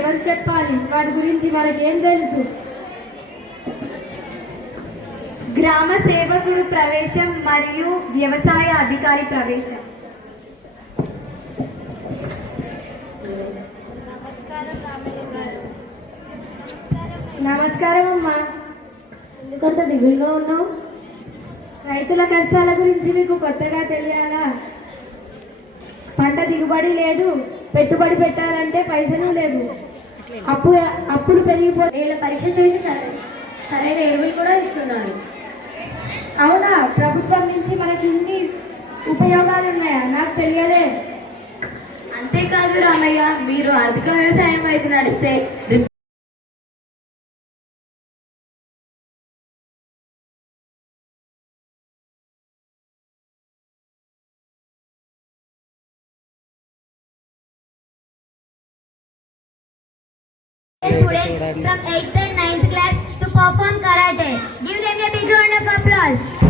ఎవరు చెప్పాలి? వాటి గురించి మనకేం తెలుసు? గ్రామ సేవకుడు ప్రవేశం మరియు వ్యవసాయ అధికారి ప్రవేశం. నమస్కారం అమ్మా. ఎందుకంత దిగులుగా ఉన్నావు? రైతుల కష్టాల గురించి మీకు కొత్తగా తెలియాలా? పంట దిగుబడి లేదు, పెట్టుబడి పెట్టాలంటే పైసలు లేవు, అప్పులు పెరిగిపోతే. వీళ్ళ పరీక్ష చేసి సరైన ఎరువులు కూడా ఇస్తున్నారు. అవునా? ప్రభుత్వం నుంచి మనకి ఇన్ని ఉపయోగాలు ఉన్నాయా? నాకు తెలియదే. అంతేకాదు రామయ్య, మీరు ఆర్థిక వ్యవసాయం వైపు నడిస్తే students from 8th and 9th class to perform karate. Give them a big round of applause.